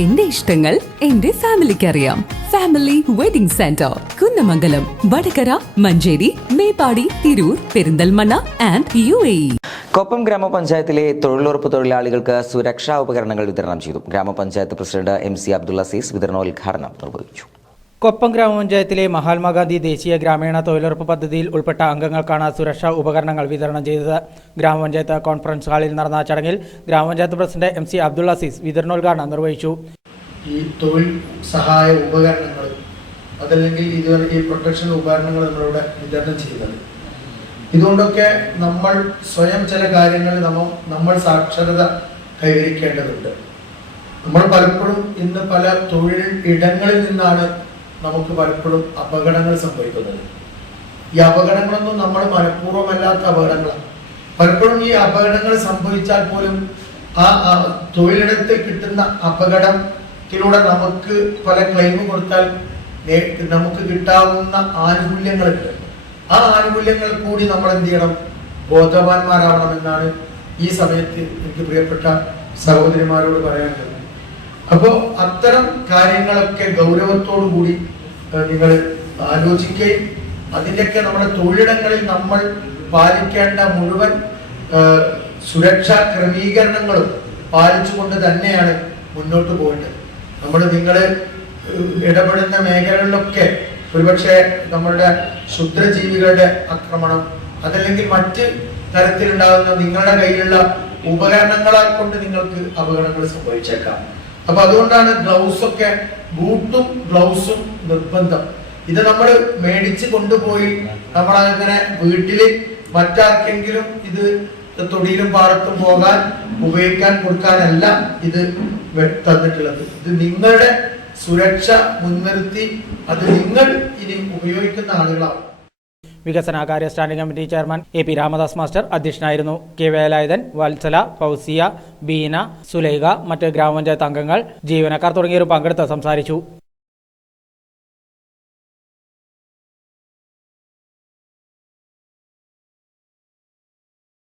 എന്റെ ഇഷ്ടങ്ങൾ എന്റെ ഫാമിലിക്ക് അറിയാം. Family wedding centre, Kunnamangalam, Vadakara, Manjeri, Meppadi, Tirur, Perinthalmanna and UAE. Koppam ഗ്രാമപഞ്ചായത്തിലെ തൊഴിലുറപ്പ് തൊഴിലാളികൾക്ക് സുരക്ഷാ ഉപകരണങ്ങൾ വിതരണം ചെയ്തു. ഗ്രാമപഞ്ചായത്ത് പ്രസിഡന്റ് MC അബ്ദുൽ അസീസ് വിതരണോദ്ഘാടനം നിർവഹിച്ചു. കൊപ്പം ഗ്രാമപഞ്ചായത്തിലെ മഹാത്മാഗാന്ധി ദേശീയ ഗ്രാമീണ തൊഴിലുറപ്പ് പദ്ധതിയിൽ ഉൾപ്പെട്ട അംഗങ്ങൾക്കാണ് സുരക്ഷാ ഉപകരണങ്ങൾ വിതരണം ചെയ്തത്. ഗ്രാമപഞ്ചായത്ത് കോൺഫറൻസ് ഹാളിൽ നടന്ന ചടങ്ങിൽ ഗ്രാമപഞ്ചായത്ത് പ്രസിഡന്റ് MC അബ്ദുൽ അസീസ് വിതരണോദ്ഘാടനം നിർവഹിച്ചു. ഈ തൊഴിൽ സഹായ ഉപകരണങ്ങൾ അതല്ലെങ്കിൽ ഇതുവരെ ഈ പ്രൊട്ടക്ഷൻ ഉപകരണങ്ങൾ നമ്മളിവിടെ വിതരണം ചെയ്യുന്നത്, ഇതുകൊണ്ടൊക്കെ നമ്മൾ സ്വയം ചില കാര്യങ്ങൾ നമ്മൾ സാക്ഷരത കൈവരിക്കേണ്ടതുണ്ട്. നമ്മൾ പലപ്പോഴും ഇന്ന് പല തൊഴിൽ ഇടങ്ങളിൽ നിന്നാണ് നമുക്ക് പലപ്പോഴും അപകടങ്ങൾ സംഭവിക്കുന്നത്. ഈ അപകടങ്ങളൊന്നും നമ്മൾ മനഃപൂർവ്വമല്ലാത്ത അപകടങ്ങളാണ്. പലപ്പോഴും ഈ അപകടങ്ങൾ സംഭവിച്ചാൽ പോലും ആ തൊഴിലിടത്ത് കിട്ടുന്ന അപകടത്തിലൂടെ നമുക്ക് പല ക്ലെയിം കൊടുത്താൽ നമുക്ക് കിട്ടാവുന്ന ആനുകൂല്യങ്ങളുണ്ട്. ആ ആനുകൂല്യങ്ങൾ കൂടി നമ്മൾ എന്ത് ചെയ്യണം, ബോധവാന്മാരാവണമെന്നാണ് ഈ സമയത്ത് എനിക്ക് പ്രിയപ്പെട്ട സഹോദരിമാരോട് പറയാനുള്ളത്. അപ്പോൾ അത്തരം കാര്യങ്ങളൊക്കെ ഗൗരവത്തോടു കൂടി നിങ്ങൾ ആലോചിക്കുകയും അതിൻ്റെയൊക്കെ നമ്മുടെ തൊഴിലിടങ്ങളിൽ നമ്മൾ പാലിക്കേണ്ട മുഴുവൻ സുരക്ഷാ ക്രമീകരണങ്ങളും പാലിച്ചുകൊണ്ട് തന്നെയാണ് മുന്നോട്ട് പോകേണ്ടത്. നിങ്ങൾ ഇടപെടുന്ന മേഖലകളിലൊക്കെ ഒരുപക്ഷെ നമ്മളുടെ ക്ഷുദ്രജീവികളുടെ ആക്രമണം അതല്ലെങ്കിൽ മറ്റ് തരത്തിലുണ്ടാകുന്ന നിങ്ങളുടെ കയ്യിലുള്ള ഉപകരണങ്ങളാൽ കൊണ്ട് നിങ്ങൾക്ക് അപകടങ്ങൾ സംഭവിച്ചേക്കാം. അപ്പൊ അതുകൊണ്ടാണ് ബൂട്ടും ഗ്ലൗസും നിർബന്ധം. ഇത് നമ്മൾ മേടിച്ച് കൊണ്ടുപോയി നമ്മളങ്ങനെ വീട്ടില് മറ്റാർക്കെങ്കിലും ഇത് തൊടിയിലും പാടത്തും പോകാൻ ഉപയോഗിക്കാൻ കൊടുക്കാനല്ല ഇത് തന്നിട്ടുള്ളത്. ഇത് നിങ്ങളുടെ സുരക്ഷ മുൻനിർത്തി അത് നിങ്ങൾ ഇനി ഉപയോഗിക്കുന്ന ആളുകളാണ്. വികസനകാര്യ standing committee chairman AP Ramadas master അധ്യക്ഷനായിരുന്നു. K വേലായുധൻ, വത്സല, ഫൗസിയ, ബീന, സുലൈഖ, മറ്റ് ഗ്രാമപഞ്ചായത്ത് അംഗങ്ങൾ, ജീവനക്കാർ തുടങ്ങിയവർ പങ്കെടുത്ത് സംസാരിച്ചു.